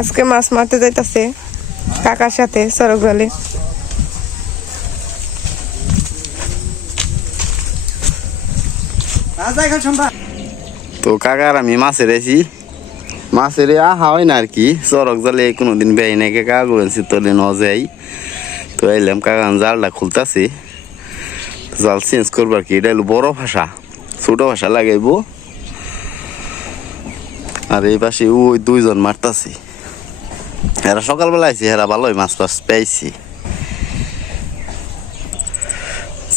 আজকে মাছ মারতে যাইতাছে কাকার সাথে সড়ক জলে তো কাকার আমি মাছের আছি মাছের আহা হয় না আর কি চরক জালে কোনোদিন বেই নাকি কাকা বলছি তোলে ন যাই। তো এলাম কাকা জালটা খুলতাছি। জাল চেঞ্জ করব আর কি এটা হলো বড় ভাষা ছোট ভাষা লাগাইবো। আর এই পাশে ওই দুইজন মারতাছি। এরা সকালবেলা আইছি, এরা ভালোই মাছ টাছ পেয়েছি।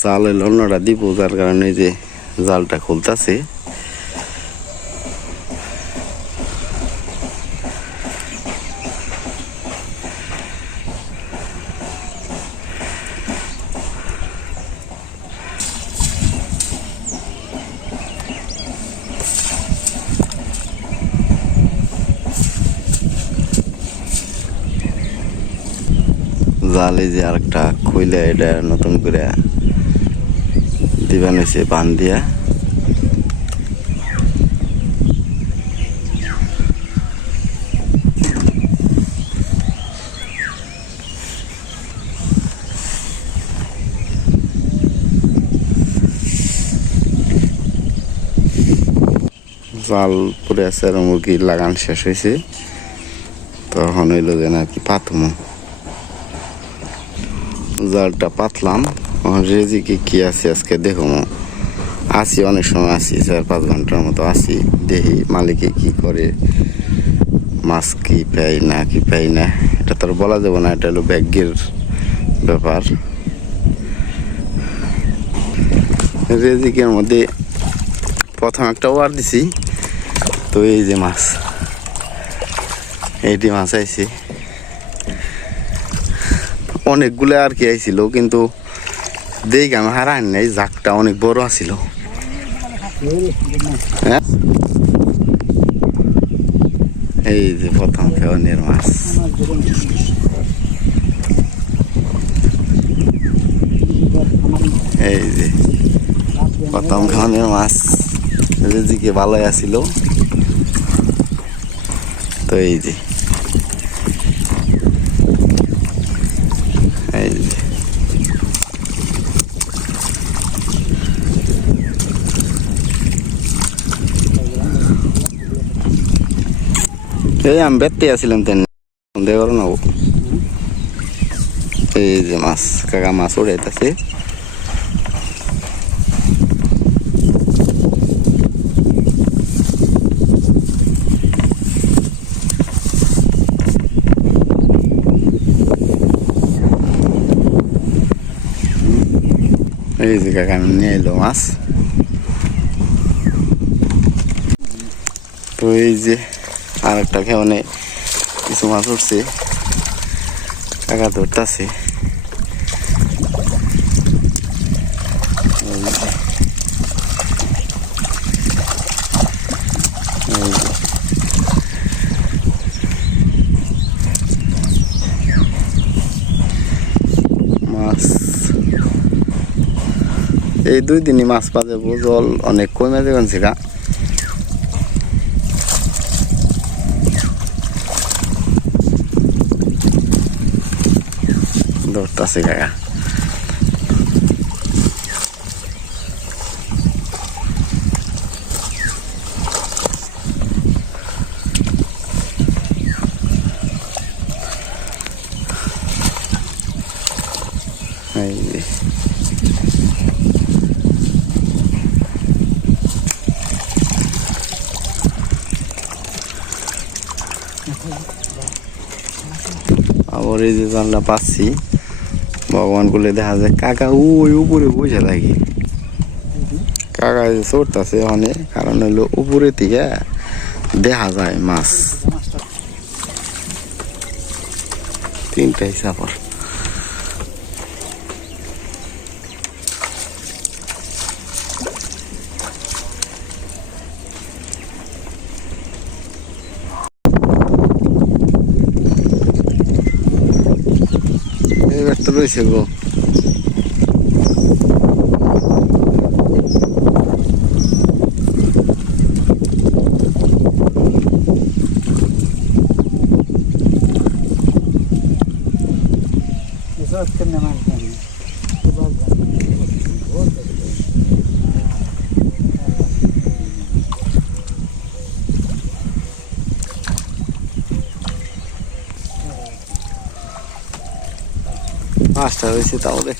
জালের অন্যটা দিব, যার কারণে যে জালটা খুলতাছি। জালে যে আরেকটা খুইলে এটা নতুন করে দিবান হয়েছে বান দিয়া জাল পরে আছে আর মুরগি লাগান শেষ হয়েছে তখন হইল যে নাকি পাতমো। জালটা পাতলাম। রেজিকে কি আছে আজকে দেখো আসি অনেক সময় আসি চার পাঁচ ঘণ্টার মতো আসি দেখি মালিকে কি করে, মাছ কি পাই না, কি পাই না। এটা তো বলা যাবে না, এটা হলো ব্যাগের ব্যাপার। রেজিকের মধ্যে প্রথম একটা ওয়ার দিছি, তো এই যে মাছ। এইটি মাছ আইছি। অনেকগুলো আর কি আইছিল, কিন্তু দেখি আমি হারাই নাই, জাকটা অনেক বড় আছিল। হ্যাঁ? এই যে প্রথম ফেওয়ানের মাছ। এই যে প্রথম ফেওয়ানের মাছ, রেজিকে ভালোই আছিল। তো এই যে এই যে এই আমি বেতে আসছিলাম তেন সন্দেহ করো না এই যে মাছ কাকা মাছ উড়াইতেছে এই যে কাকা নিয়ে এলো মাছ তো এই যে আর একটা খেয়ে কিছু মাছ উঠছে। টাকা ধরতেছে। মাছ। এই দুই দিনই মাছ পা যাব, জল অনেক কমে যাবেন সেটা ধরতেছে কাকা এই যে আবার এই যে জানলা পাচ্ছি ভগবান করলে দেখা যায়, কাকা ওই উপরে বসে থাকি। কাকা চড়তেছে অনেক কারণ হলো উপরে থেকে দেখা যায় মাছ। তিনটাই হয়েছে গো Zaten hemen. Zaten. পাঁচটা রয়েছে তাহলে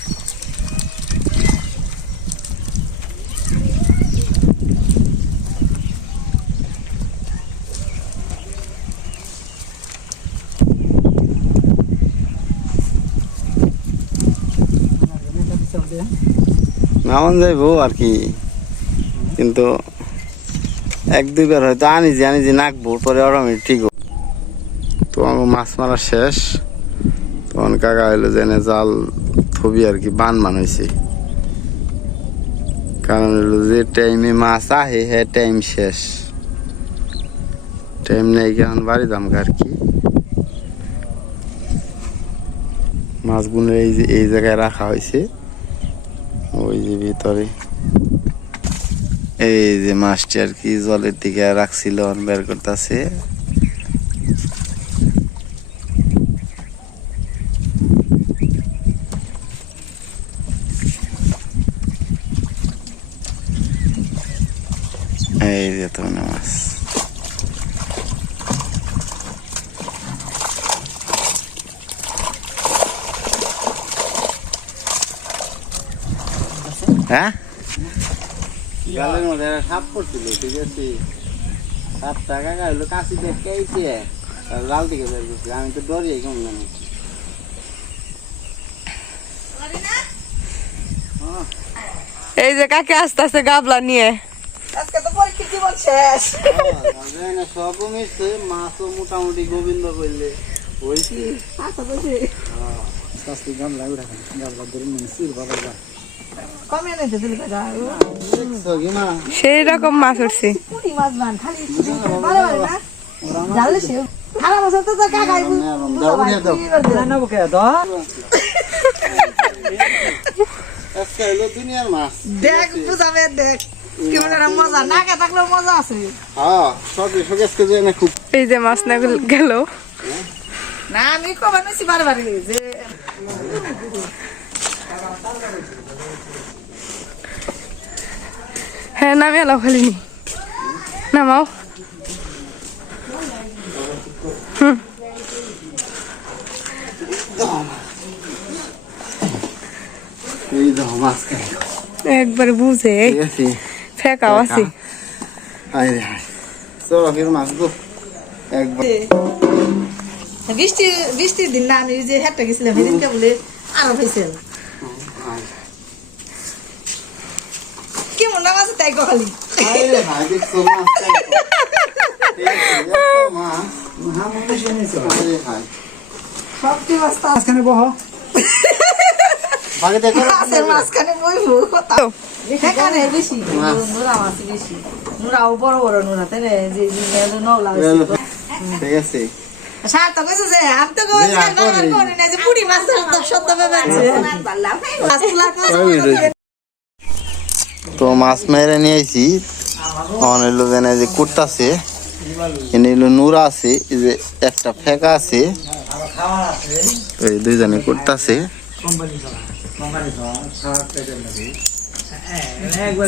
নামান যাইবো আর কি। কিন্তু এক, দুইবার হয়তো আনিজি আনিজি নাকবো, পরে অটোমেটিক ঠিক। তো আমার মাছ মারা শেষ। তখন কাকা হইল যে জাল থবি আর কি, বান বানাইছে কারণ হলো যে টাইমে মাছ আহে, হে টাইম শেষ। টাইম নেই এখন বাড়ি দাম আর কি। মাছগুলো এই যে, এই জায়গায় রাখা হয়েছে ওই যে ভিতরে। এই যে মাছটি আর কি জলের দিকে রাখছিল বের করতেছে এই যে তো না মাছ হ্যাঁ? গালের মধ্যে সাপ পড়ছিল ঠিক আছে? সাপ টাকা গাইলো কাশি দেখে লাল দিকে বের করছিল আমি তো ডরি কেমন জানি এই যে কাকে আস্তে আস্তে গাবলা নিয়ে? আজকে তো পরীক্ষা জীবন শেষ। সবও মিশছে। মাছও মোটামুটি গোবিন্দ করলে। ওই কি আচ্ছা টাকা দেখছ কি না সেই রকম মাছ উঠছে মান দেখ বুঝাবে দেখ হ্যাঁ এই যে মাছ না গেল না আমি কবে নিছি বারে বারে যে হ্যাঁ নামে এলাও খালিনি নামাও। এই দাও একবার বুঝে ফেকাও আছে। বৃষ্টির দিন না আমি যে হেঁটে গেছিলাম সেদিনকে বলে আরও হয়েছিল গো খালি। হায় রে দেখছ মাছ খাই ঠিক আছে, এত মাছ রে সব কি অবস্থা বাকি দেখো। মাছের মাঝখানে বইবো তো, সেখানে বেশি মাছ। মাছ বেশি। নোরাও বড় বড় নোরা তাই না যে যে নওলা ঠিক আছে। সার তো যে আমি তো আর করি। না যে পুরি মাছ মেরে নিয়ে আইছি অনেক লোক এনে যে কুটতাছে এনে হলো নুরা আছে এই যে একটা ফেকা আছে তো এই দুইজনে কুটতাছে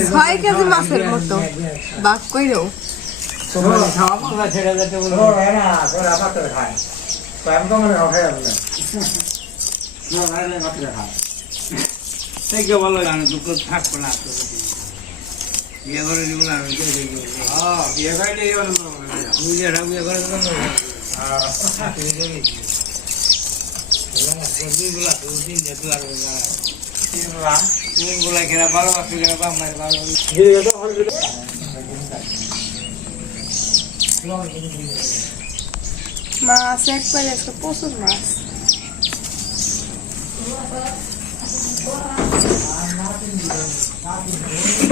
ছয় কেজি মাছের মতো। বাক কইরো। ভালো জানো দুঃখ থাকব না তো বিয়ে করে দিব না আমি বিয়ে করে দিয়ে বুঝে রাখ বিয়ে করে দেবো তিনগুলা খেলা বারো বাকি খেলা বাম মারে বারো মাছ একবারে আজকে প্রচুর মাছ। করে দেবো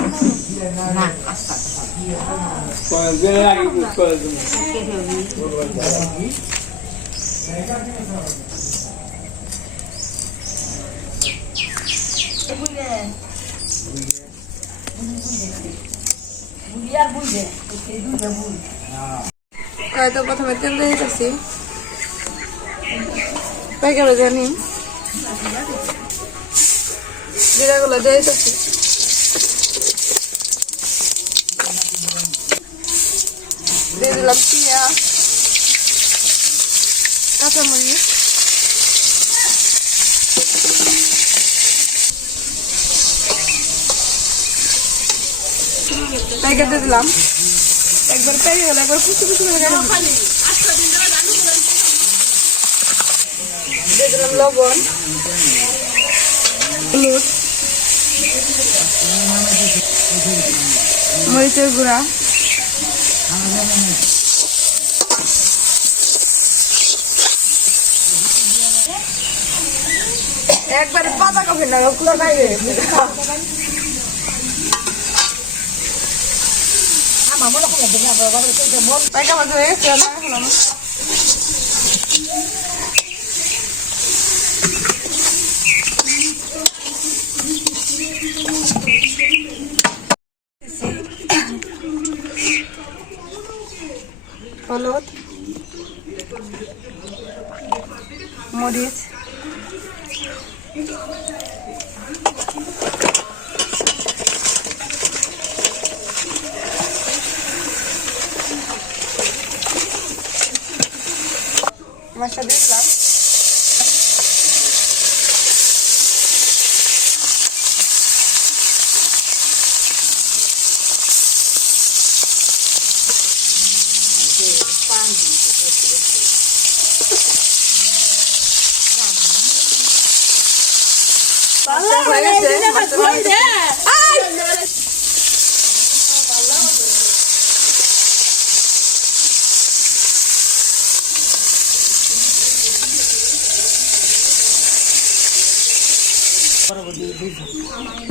হয়তো প্রথমে তেল দিয়ে দিতেছি। প্যাকেটে জানি জিরাগুলো দিয়ে দিতেছি। দিলাম পেঁয়াজ কাঁচামরিচ প্যাকেটে দিলাম। একবার পেকে গেল একবার কুচু কুচু করে দিয়ে দিলাম লবণ। হলুদ। মরিচের গুঁড়া। একবারে পাতা কফি না ওগুলো খাইবে। পাইকা মাছ হয়ে গেছে না এখন হলুদ মরিচ। মাছটা দিয়ে দিলাম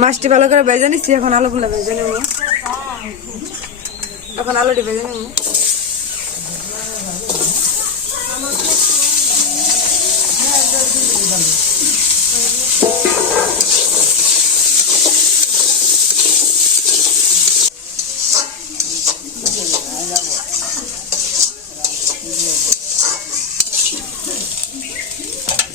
মাছটা ভালো করে ভেজে নিচ্ছি এখন আলুগুলো ভেজে নেব। এখন আলুটি ভেজে নেব।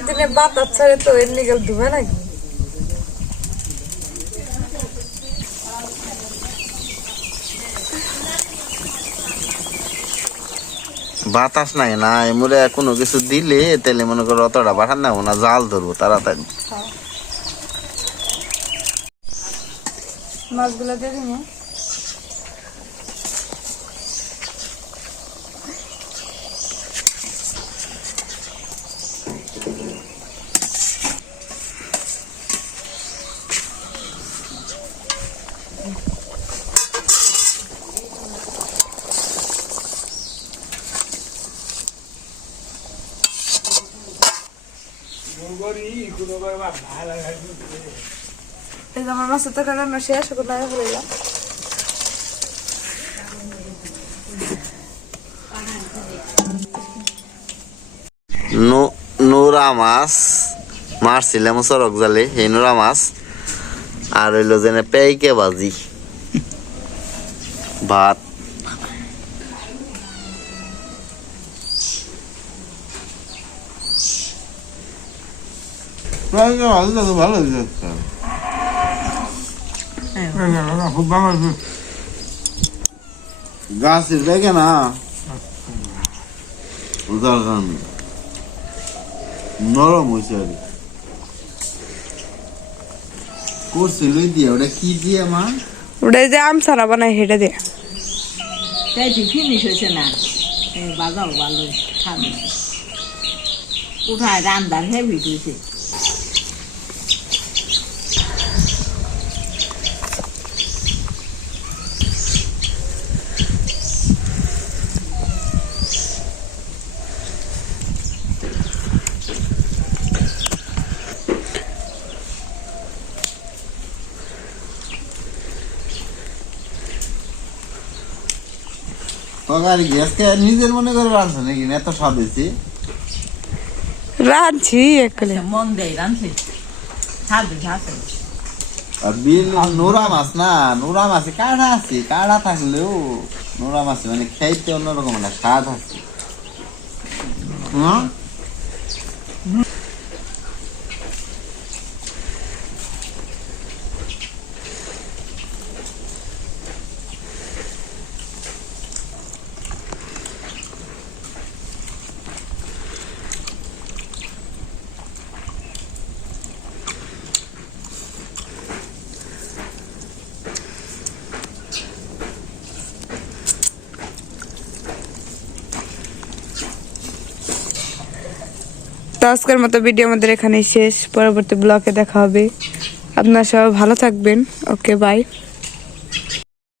দিনে বাতাস ছাড়ে তো এর নিগেল ধুবে নাকি? বাতাস নাই না এমরে কোনো কিছু দিলে তাহলে মনে করো অতটা পাঠান না না জাল ধরবো তাড়াতাড়ি। মাছগুলো দিয়ে এই যে আমার মাছের তরকারি রান্না শেষ বললাম নো- নোরা মাছ, মারছিলাম সরক জালে সেই নোরা মাছ। আর হইল যেন পেইকে বাজি। ভাত। ভালো খুব ভালো গাছের দেখে না? গান নরম হয়েছে আর কি। করছে লই দিয়ে ওটা কি দিয়ে মা? ওটা যে আম সারা বানাই হেঁটে দিয়ে। তাই ফিনিশ হয়েছে না। বাজাও ভালো খাবে। উঠায় রান্দার হেভি দিয়েছে তরকারি গ্যাসকে নিজের মনে করে রাঁধছে নাকি? এত স্বাদ হয়েছে রাঁধছি একলে। মন দেয় রাঁধছি। ছাড়বে ছাড়বে আর বিল নোরা মাছ না? নোরা মাছে কাড়া আছে কাড়া থাকলেও নোরা মাছে মানে খাইতে অন্যরকম একটা স্বাদ আছে। হ্যাঁ আজকের মতো ভিডিও আমাদের এখানেই শেষ। পরবর্তী ব্লকে দেখা হবে। আপনারা সবাই ভালো থাকবেন। Okay bye